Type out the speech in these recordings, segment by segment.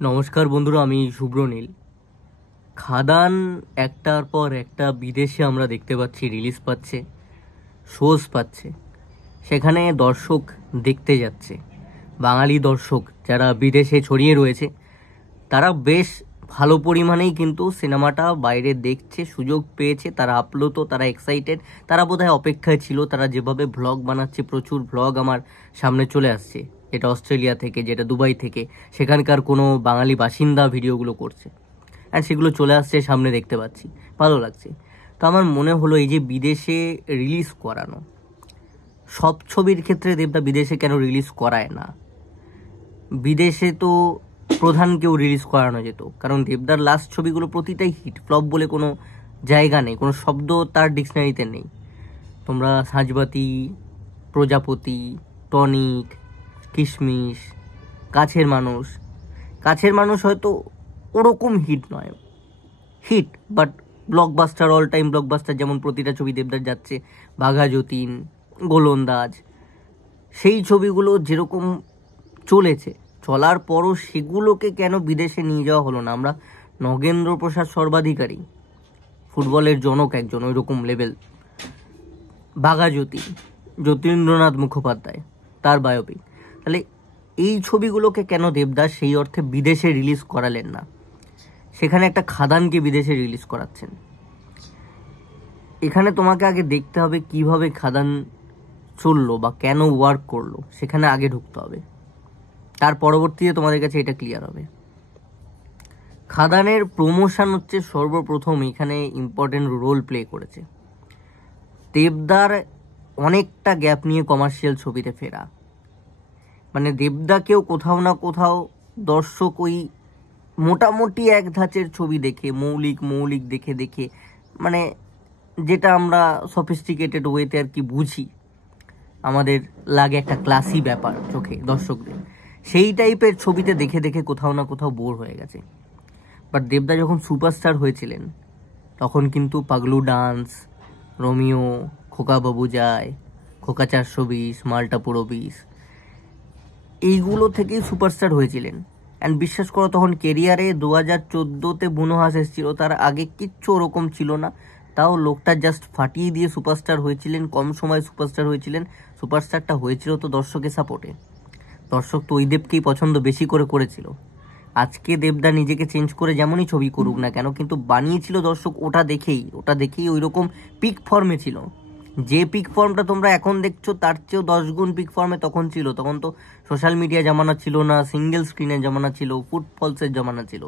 নমস্কার বন্ধুরা, আমি শুভ্রনীল। খাদান একটার পর একটা বিদেশে আমরা দেখতে পাচ্ছি রিলিজ পাচ্ছে, শোজ পাচ্ছে, সেখানে দর্শক দেখতে যাচ্ছে। বাঙালি দর্শক যারা বিদেশে ছড়িয়ে রয়েছে তারা বেশ ভালো পরিমাণেই কিন্তু সিনেমাটা বাইরে দেখছে, সুযোগ পেয়েছে, তারা আপ্লুত, তারা এক্সাইটেড, তারা বোধহয় অপেক্ষায় ছিল। তারা যেভাবে ভ্লগ বানাচ্ছে, প্রচুর ভ্লগ আমার সামনে চলে আসছে, যেটা অস্ট্রেলিয়া থেকে, যেটা দুবাই থেকে, সেখানকার কোনো বাঙালি বাসিন্দা ভিডিওগুলো করছে, অ্যান্ড সেগুলো চলে আসছে সামনে, দেখতে পাচ্ছি, ভালো লাগছে। তো আমার মনে হলো এই যে বিদেশে রিলিজ করানো, সব ছবির ক্ষেত্রে দেবদা বিদেশে কেন রিলিজ করায় না? বিদেশে তো প্রধানকেও রিলিজ করানো যেত, কারণ দেবদার লাস্ট ছবিগুলো প্রতিটাই হিট। ফ্লপ বলে কোনো জায়গা নেই, কোনো শব্দ তার ডিকশনারিতে নেই। তোমরা সাঁঝবাতি, প্রজাপতি, টনিক, কিশমিশ, কাছের মানুষ। কাছের মানুষ হয়তো ওরকম হিট নয়, hit but blockbuster, all time blockbuster, যেমন প্রতিটা ছবি দেবদার যাচ্ছে। বাঘা যতীন, গোলন্দাজ, সেই ছবিগুলো যেরকম চলেছে, চলার পরও সেগুলোকে কেন বিদেশে নিয়ে যাওয়া হলো না? আমরা নগেন্দ্র প্রসাদ সর্বাধিকারী, ফুটবলের জনক একজন, ওই রকম লেভেল। বাঘা যতীন, যতীন্দ্রনাথ মুখোপাধ্যায়, তার বায়োপিক। তাহলে এই ছবিগুলোকে কেন দেবদাস সেই অর্থে বিদেশে রিলিজ করালেন না? সেখানে একটা খাদানকে বিদেশে রিলিজ করাচ্ছেন। এখানে তোমাকে আগে দেখতে হবে কিভাবে খাদান চললো বা কেন ওয়ার্ক করলো, সেখানে আগে ঢুকতে হবে, তার পরবর্তীতে তোমাদের কাছে এটা ক্লিয়ার হবে। খাদানের প্রমোশন হচ্ছে সর্বপ্রথম এখানে ইম্পর্টেন্ট রোল প্লে করেছে। দেবদার অনেকটা গ্যাপ নিয়ে কমার্শিয়াল ছবিতে ফেরা, মানে দেবদাকেও কোথাও না কোথাও দর্শক ওই মোটামুটি এক ধাঁচের ছবি দেখে, মৌলিক মৌলিক দেখে দেখে, মানে যেটা আমরা সফিস্টিকেটেড ওয়েতে আর কি বুঝি, আমাদের লাগে একটা ক্লাসি ব্যাপার চোখে দর্শকদের, সেই টাইপের ছবিতে দেখে দেখে কোথাও না কোথাও বোর হয়ে গেছে। বাট দেবদা যখন সুপারস্টার হয়েছিলেন তখন কিন্তু পাগলু ডান্স, রোমিও, খোকা বাবু যায়, খোকা 420, মাল্টা পুরো 20, এইগুলো থেকেই সুপারস্টার হয়েছিলেন। অ্যান্ড বিশ্বাস করো, তখন কেরিয়ারে 2014-তে বুনোহাস এসেছিল, তার আগে কিচ্ছু ওরকম ছিল না। তাও লোকটা জাস্ট ফাটিয়ে দিয়ে সুপারস্টার হয়েছিলেন, কম সময় সুপারস্টার হয়েছিলেন। সুপারস্টারটা হয়েছিল তো দর্শকের সাপোর্টে, দর্শক তো ওই দেবকেই পছন্দ বেশি করে করেছিল। আজকে দেবদা নিজেকে চেঞ্জ করে যেমনই ছবি করুক না কেন, কিন্তু বানিয়েছিল দর্শক ওটা দেখেই ওই রকম পিক ফর্মে ছিল। যে পিক ফর্মটা তোমরা এখন দেখছো তার চেয়েও 10 গুণ পিক ফর্মে তখন ছিল। তখন তো সোশ্যাল মিডিয়া জামানা ছিল না, সিঙ্গেল স্ক্রিনের জামানা ছিল, ফুটফলসের জামানা ছিল।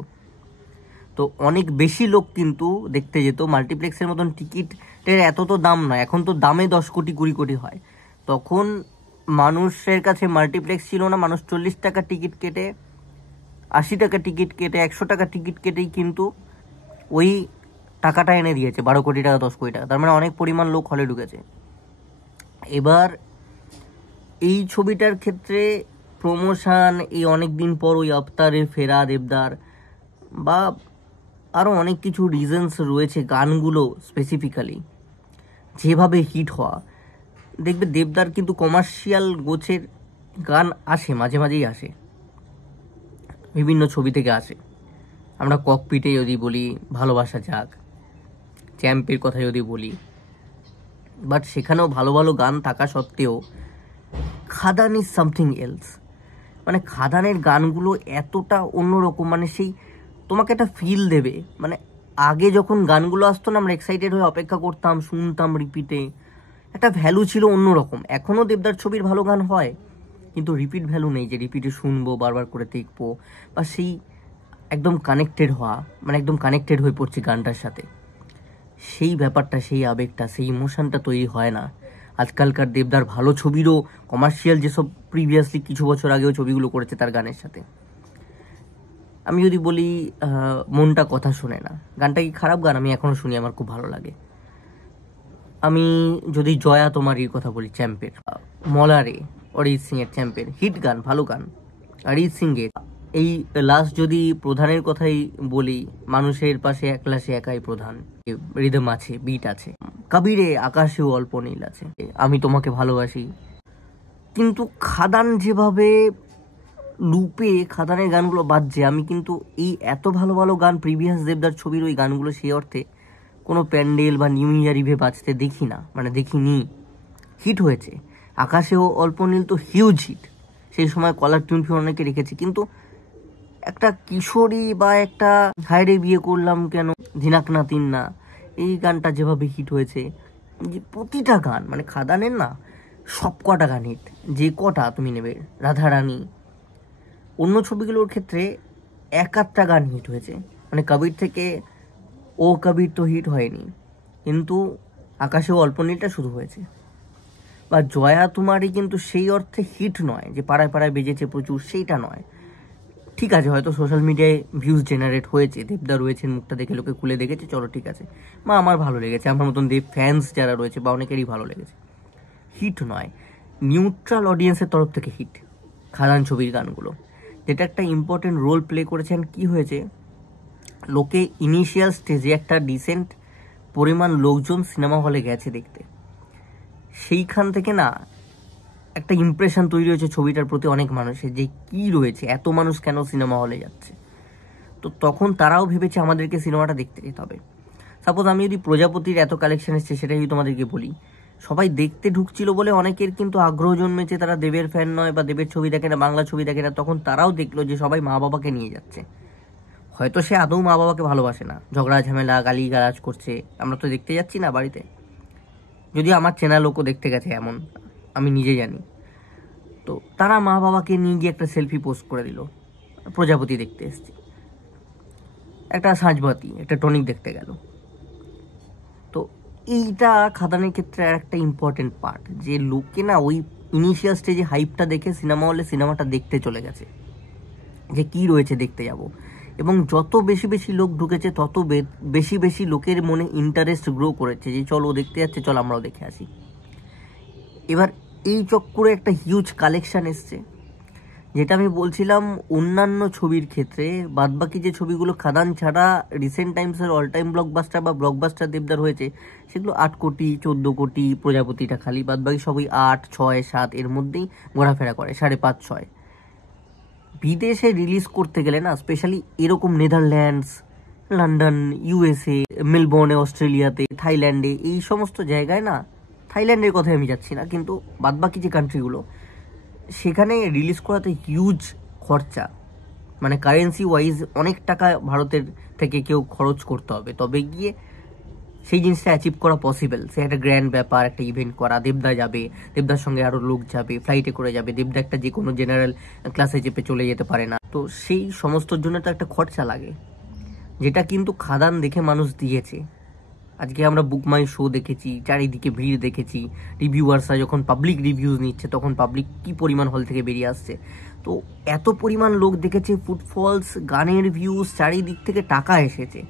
তো অনেক বেশি লোক কিন্তু দেখতে যেত। মাল্টিপ্লেক্সের মতন টিকিটের এত তো দাম নয়, এখন তো দামে 10 কোটি 20 কোটি হয়। তখন মানুষের কাছে মাল্টিপ্লেক্স ছিল না, মানুষ 40 টাকা টিকিট কেটে, 80 টাকা টিকিট কেটে, 100 টাকা টিকিট কেটেই কিন্তু ওই টাকাটা এনে দিয়েছে, 12 কোটি টাকা, 10 কোটি টাকা। তার মানে অনেক পরিমাণ লোক হলে ঢুকেছে। এবার এই ছবিটার ক্ষেত্রে প্রমোশন, এই অনেক দিন পর ওই আফতারের ফেরা দেবদার, বা আরও অনেক কিছু রিজনস রয়েছে, গানগুলো স্পেসিফিক্যালি যেভাবে হিট হওয়া। দেখবে দেবদার কিন্তু কমার্শিয়াল গোছের গান আসে, মাঝে মাঝেই আসে, বিভিন্ন ছবি থেকে আসে। আমরা ককপিটে যদি বলি, ভালোবাসা যাক, চ্যাম্পের কথা যদি বলি, বাট সেখানেও ভালো ভালো গান থাকা সত্ত্বেও খাদান ইজ সামথিং এলস। মানে খাদানের গানগুলো এতটা অন্যরকম, মানে সেই তোমাকে একটা ফিল দেবে। মানে আগে যখন গানগুলো আসতো না, আমরা এক্সাইটেড হয়ে অপেক্ষা করতাম, শুনতাম রিপিটে, একটা ভ্যালু ছিল অন্যরকম। এখনও দেবদার ছবির ভালো গান হয়, কিন্তু রিপিট ভ্যালু নেই যে রিপিটে শুনবো, বারবার করে দেখবো, বা সেই একদম কানেক্টেড হওয়া, মানে একদম কানেক্টেড হয়ে পড়ছি গানটার সাথে, সেই ব্যাপারটা, সেই আবেগটা, সেই ইমোশনটা তৈরি হয় না। আজকালকার দেবদার ভালো ছবিরও কমার্শিয়াল যেসব প্রিভিয়াসলি কিছু বছর আগেও ছবিগুলো করেছে তার গানের সাথে, আমি যদি বলি মনটা কথা শোনে না, গানটা কি খারাপ গান? আমি এখনও শুনি, আমার খুব ভালো লাগে। আমি যদি জয়া তোমারই কথা বলি, চ্যাম্পের মলারে, অরিজিৎ সিংয়ের চ্যাম্পের হিট গান, ভালো গান। অরিজিৎ সিংয়ের এই লাস্ট যদি প্রধানের কথাই বলি, মানুষের পাশে একলা সে একাই প্রধান, রিদম আছে, বিট আছে। কবিরে আকাশেও অল্প নীল আছে, আমি তোমাকে ভালোবাসি। কিন্তু খাদান যেভাবে লুপে খাদানের গানগুলো বাজছে। আমি কিন্তু এই এত ভালো ভালো গান প্রিভিয়াস দেবদার ছবির ওই গানগুলো সেই অর্থে কোনো প্যান্ডেল বা নিউ ইয়ার ইভে বাজতে দেখি না, মানে দেখিনি। হিট হয়েছে, আকাশেও অল্প নীল তো হিউজ হিট, সেই সময় কলার টিউন ফিউন অনেকে রেখেছে, কিন্তু একটা কিশোরী বা একটা হায়রে বিয়ে করলাম কেন, ধিনাক না তিন না, এই গানটা যেভাবে হিট হয়েছে, যে প্রতিটা গান মানে খাদানের না সব কটা গান হিট, যে কটা তুমি নেবে, রাধারানী। অন্য ছবিগুলোর ক্ষেত্রে এক আধটা গান হিট হয়েছে, মানে কবির থেকে ও কবির তো হিট হয়নি, কিন্তু আকাশেও অল্প নীলটা শুরু হয়েছে। বা জয়া তোমারই কিন্তু সেই অর্থে হিট নয় যে পাড়ায় পাড়ায় বেজেছে প্রচুর, সেইটা নয়। ঠিক আছে, হয়তো সোশ্যাল মিডিয়ায় ভিউজ জেনারেট হয়েছে, দেবদা রয়েছেন, মুখটা দেখে লোকে খুলে দেখেছে, চলো ঠিক আছে, বা আমার ভালো লেগেছে, আমার মতন দেব ফ্যান্স যারা রয়েছে বা অনেকেরই ভালো লেগেছে। হিট নয়, নিউট্রাল অডিয়েন্সের তরফ থেকে হিট খাদান ছবির গানগুলো, যেটা একটা ইম্পর্টেন্ট রোল প্লে করেছেন। কি হয়েছে, লোকে ইনিশিয়াল স্টেজে একটা ডিসেন্ট পরিমাণ লোকজন সিনেমা হলে গেছে দেখতে, সেইখান থেকে না একটা ইমপ্রেশন তৈরি হয়েছে ছবিটার প্রতি অনেক মানুষের, যে কি রয়েছে, এত মানুষ কেন সিনেমা হলে যাচ্ছে। তো তখন তারাও ভেবেছে আমাদেরকে সিনেমাটা দেখতে যেতে হবে। সাপোজ আমি যদি প্রজাপতির এত কালেকশন এসছে সেটাই যদি তোমাদেরকে বলি, সবাই দেখতে ঢুকছিল বলে অনেকের কিন্তু আগ্রহ জন্মেছে, তারা দেবের ফ্যান নয় বা দেবের ছবি দেখে না, বাংলা ছবি দেখে না, তখন তারাও দেখলো যে সবাই মা বাবাকে নিয়ে যাচ্ছে। হয়তো সে আদৌ মা বাবাকে ভালোবাসে না, ঝগড়া ঝামেলা গালি গালাজ করছে, আমরা তো দেখতে যাচ্ছি না বাড়িতে, যদি আমার চেনা লোকও দেখতে গেছে এমন আমি নিজে জানি। তো তারা মা বাবাকে নিয়ে গিয়ে একটা সেলফি পোস্ট করে দিল, প্রজাপতি দেখতে এসছি, একটা সাঁঝবাতি একটা টনিক দেখতে গেল। তো এইটা খাদানের ক্ষেত্রে আর একটা ইম্পর্টেন্ট পার্ট, যে লোকে না ওই ইনিশিয়াল স্টেজে হাইপটা দেখে সিনেমা হলে সিনেমাটা দেখতে চলে গেছে, যে কি রয়েছে দেখতে যাব। এবং যত বেশি বেশি লোক ঢুকেছে তত বেশি বেশি লোকের মনে ইন্টারেস্ট গ্রো করেছে, যে চলো দেখতে যাচ্ছে, চলো আমরাও দেখে আসি। এবার এই চক্করে একটা হিউজ কালেকশন এসছে, যেটা আমি বলছিলাম অন্যান্য ছবির ক্ষেত্রে বাদবাকি যে ছবিগুলো খাদান ছাড়া রিসেন্ট টাইমসের অল টাইম ব্লকবাস্টার বা ব্লকবাস্টার দেবদার হয়েছে, সেগুলো 8 কোটি 14 কোটি, প্রজাপতিটা খালি, বাদবাকি সবই 8, 6, 7 এর মধ্যেই ঘোরাফেরা করে, 5.5, 6। বিদেশে রিলিজ করতে গেলে না, স্পেশালি এরকম নেদারল্যান্ডস, লন্ডন, ইউএসএ, মেলবোর্নে, অস্ট্রেলিয়াতে, থাইল্যান্ডে, এই সমস্ত জায়গায় না, থাইল্যান্ডের কথায় আমি যাচ্ছি না, কিন্তু বাদবাকি যে কান্ট্রিগুলো, সেখানে রিলিজ করাতে হিউজ খরচা, মানে কারেন্সি ওয়াইজ অনেক টাকা ভারতের থেকে কেউ খরচ করতে হবে, তবে গিয়ে সেই জিনিসটা অ্যাচিভ করা পসিবল। সে একটা গ্র্যান্ড ব্যাপার, একটা ইভেন্ট করা, দেবদা যাবে, দেবদার সঙ্গে আরও লোক যাবে, ফ্লাইটে করে যাবে, দেবদা একটা যে কোনো জেনারেল ক্লাসে চেপে চলে যেতে পারে না, তো সেই সমস্তর জন্য তো একটা খরচা লাগে, যেটা কিন্তু খাদান দেখে মানুষ দিয়েছে। আজকে আমরা বুক মাই শো দেখেছি, চারিদিকে ভিড় দেখেছি, রিভিউয়ার্সরা যখন পাবলিক রিভিউজ নিচ্ছে তখন পাবলিক কি পরিমাণ হল থেকে বেরিয়ে আসছে, তো এত পরিমাণ লোক দেখেছে, ফুটফলস, গানের ভিউজ, চারিদিক থেকে টাকা এসেছে,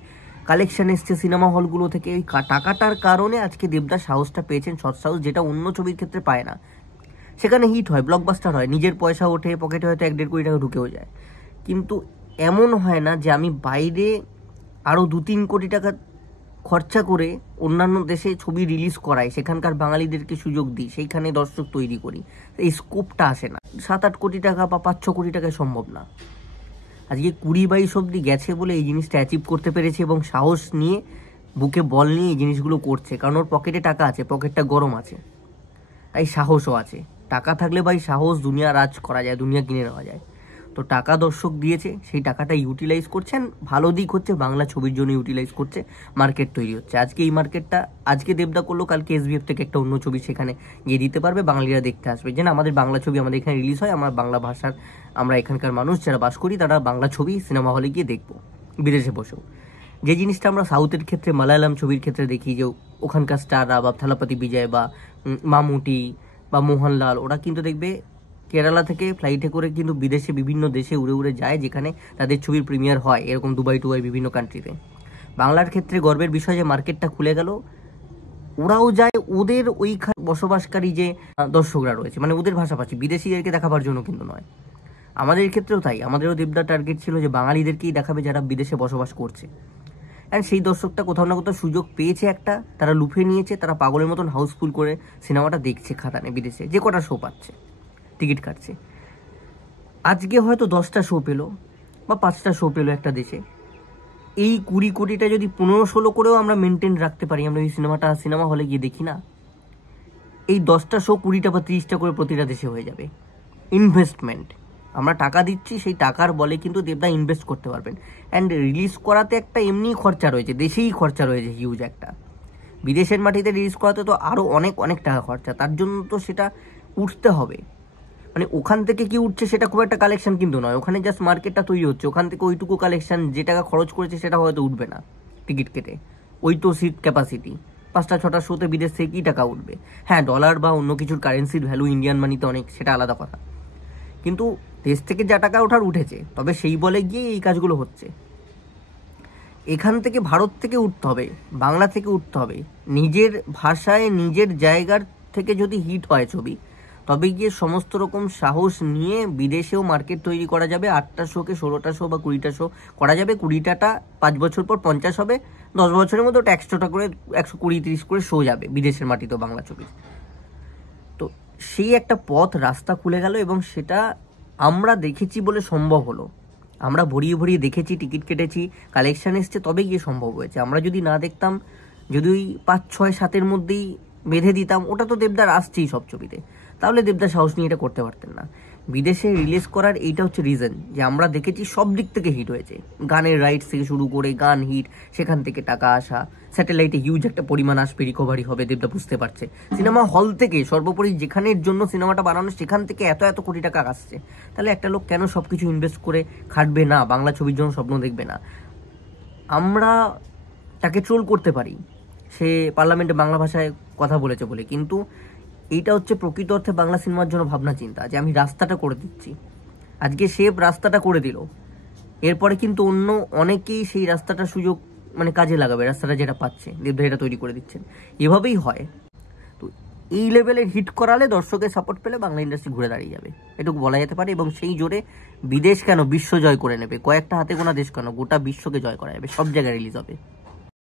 কালেকশন এসছে সিনেমা হলগুলো থেকে। ওই টাকাটার কারণে আজকে দেবদাস সাহসটা পেয়েছেন, শর্ট সাহস, যেটা অন্য ছবির ক্ষেত্রে পায় না। সেখানে হিট হয়, ব্লকবাস্টার হয়, নিজের পয়সা ওঠে, পকেটে হয়তো 1-1.5 কোটি টাকা ঢুকেও যায়, কিন্তু এমন হয় না যে আমি বাইরে আরও 2-3 কোটি টাকা খরচা করে অন্যান্য দেশে ছবি রিলিজ করাই, সেখানকার বাঙালিদেরকে সুযোগ দিই, সেইখানে দর্শক তৈরি করি, এই স্কোপটা আসে না। 7-8 কোটি টাকা বা 5-6 কোটি টাকায় সম্ভব না। আজকে 20-22 অব্দি গেছে বলে এই জিনিসটা অ্যাচিভ করতে পেরেছে, এবং সাহস নিয়ে, বুকে বল নিয়ে এই জিনিসগুলো করছে, কারণ ওর পকেটে টাকা আছে, পকেটটা গরম আছে, তাই সাহসও আছে। টাকা থাকলে ভাই সাহস, দুনিয়া রাজ করা যায়, দুনিয়া কিনে নেওয়া যায়। তো টাকা দর্শক দিয়েছে, সেই টাকাটা ইউটিলাইজ করছেন, ভালো দিক হচ্ছে বাংলা ছবির জন্য ইউটিলাইজ করছে, মার্কেট তৈরি হচ্ছে। আজকে এই মার্কেটটা আজকে দেবদা করলো, কালকে এসবিএফ থেকে একটা অন্য ছবি সেখানে গিয়ে দিতে পারবে, বাঙালিরা দেখতে আসবে, যে না আমাদের বাংলা ছবি আমাদের এখানে রিলিজ হয়, আমার বাংলা ভাষার, আমরা এখানকার মানুষ যারা বাস করি তারা বাংলা ছবি সিনেমা হলে গিয়ে দেখবো বিদেশে বসেও। যে জিনিসটা আমরা সাউথের ক্ষেত্রে, মালায়ালাম ছবির ক্ষেত্রে দেখি, যে ওখানকার স্টাররা বা থালাপতি বিজয় বা মামুটি বা মোহনলাল, ওরা কিন্তু দেখবে কেরালা থেকে ফ্লাইটে করে কিন্তু বিদেশে বিভিন্ন দেশে উড়ে উড়ে যায়, যেখানে তাদের ছবির প্রিমিয়ার হয়, এরকম দুবাই টুবাই বিভিন্ন কান্ট্রিতে। বাংলার ক্ষেত্রে গর্বের বিষয় যে মার্কেটটা খুলে গেল, ওরাও যায়, ওদের ওইখানে বসবাসকারী যে দর্শকরা রয়েছে, মানে ওদের ভাষাভাষী বিদেশিদেরকে দেখাবার জন্য কিন্তু নয়। আমাদের ক্ষেত্রেও তাই, আমাদেরও দেবদার টার্গেট ছিল যে বাঙালিদেরকেই দেখাবে যারা বিদেশে বসবাস করছে, অ্যান্ড সেই দর্শকটা কোথাও না কোথাও সুযোগ পেয়েছে একটা, তারা লুফে নিয়েছে, তারা পাগলের মতন হাউসফুল করে সিনেমাটা দেখছে খাদানে, বিদেশে যে কটা শো পাচ্ছে, টিকিট কাটছে। আজকে হয়তো 10টা শো পেলো বা 5টা শো পেলো একটা দেশে, এই 20 কোটিটা যদি 15-16 করেও আমরা মেনটেন রাখতে পারি, আমরা এই সিনেমা হলে গিয়ে দেখি না, এই 10টা শো 20টা বা 30টা করে প্রতিটা দেশে হয়ে যাবে। ইনভেস্টমেন্ট, আমরা টাকা দিচ্ছি, সেই টাকার বলে কিন্তু দেবদা ইনভেস্ট করতে পারবেন। অ্যান্ড রিলিজ করাতে একটা এমনি খরচা রয়েছে, দেশেই খরচা রয়েছে হিউজ একটা, বিদেশের মাটিতে রিলিজ করাতে তো আরও অনেক অনেক টাকা খরচা, তার জন্য তো সেটা উঠতে হবে। মানে ওখান থেকে কি উঠছে সেটা খুব একটা কালেকশন কিন্তু নয়, ওখানে জাস্ট মার্কেটটা তৈরি হচ্ছে, ওখান থেকে ওইটুকু কালেকশন যে টাকা খরচ করেছে সেটা হয়তো উঠবে না টিকিট কেটে, ওই তো সিট ক্যাপাসিটি, 5টা 6টা শোতে বিদেশ থেকে কী টাকা উঠবে। হ্যাঁ, ডলার বা অন্য কিছুর কারেন্সির ভ্যালু ইন্ডিয়ান মানিতে অনেক, সেটা আলাদা কথা, কিন্তু দেশ থেকে যা টাকা ওঠার উঠেছে, তবে সেই বলে গিয়ে এই কাজগুলো হচ্ছে। এখান থেকে ভারত থেকে উঠতে হবে, বাংলা থেকে উঠতে হবে, নিজের ভাষায় নিজের জায়গার থেকে যদি হিট হয় ছবি, তবে গিয়ে সমস্ত রকম সাহস নিয়ে বিদেশেও মার্কেট তৈরি করা যাবে। 8টা শোকে 16টা শো বা 20টা শো করা যাবে, 20টাটা 5 বছর পর 50 হবে, 10 বছরের মধ্যে ওটা 100টা করে 120-30 করে শো যাবে বিদেশের মাটিতেও বাংলা ছবি। তো সেই একটা পথ রাস্তা খুলে গেল, এবং সেটা আমরা দেখেছি বলে সম্ভব হলো। আমরা ভরিয়ে ভরিয়ে দেখেছি, টিকিট কেটেছি, কালেকশন এসছে, তবে গিয়ে সম্ভব হয়েছে। আমরা যদি না দেখতাম, যদি ওই 5-6-7-এর মধ্যেই বেঁধে দিতাম, ওটা তো দেবদার আসছেই সব ছবিতে, তাহলে দেবদার সাহস নিয়ে এটা করতে পারতেন না। বিদেশে রিলিজ করার এইটা হচ্ছে রিজন, যে আমরা দেখেছি সব দিক থেকে হিট হয়েছে, গানের রাইটস থেকে শুরু করে গান হিট, সেখান থেকে টাকা আসা, স্যাটেলাইটে হিউজ একটা পরিমাণ আসবে, রিকভারি হবে, দেবদা বুঝতে পারছে। সিনেমা হল থেকে সর্বোপরি যেখানের জন্য সিনেমাটা বানানো, সেখান থেকে এত এত কোটি টাকা আসছে, তাহলে একটা লোক কেন সব কিছু ইনভেস্ট করে খাটবে না, বাংলা ছবির জন্য স্বপ্ন দেখবে না? আমরা তাকে ট্রোল করতে পারি, সে পার্লামেন্টে বাংলা ভাষায় কথা বলেছে বলে, কিন্তু এইটা হচ্ছে প্রকৃত অর্থে বাংলা সিনেমার জন্য ভাবনা চিন্তা, যে আমি রাস্তাটা করে দিচ্ছি। আজকে সে রাস্তাটা করে দিল, এরপরে কিন্তু অন্য অনেকেই সেই রাস্তাটার সুযোগ মানে কাজে লাগাবে, রাস্তাটা যেটা পাচ্ছে দেবদা এটা তৈরি করে দিচ্ছেন, এভাবেই হয়। তো এই লেভেলের হিট করালে, দর্শকের সাপোর্ট পেলে বাংলা ইন্ডাস্ট্রি ঘুরে দাঁড়িয়ে যাবে, এটুকু বলা যেতে পারে। এবং সেই জোরে বিদেশ কেন, বিশ্ব জয় করে নেবে, কয়েকটা হাতে গোনা দেশ কেন, গোটা বিশ্বকে জয় করা যাবে, সব জায়গায় রিলিজ হবে।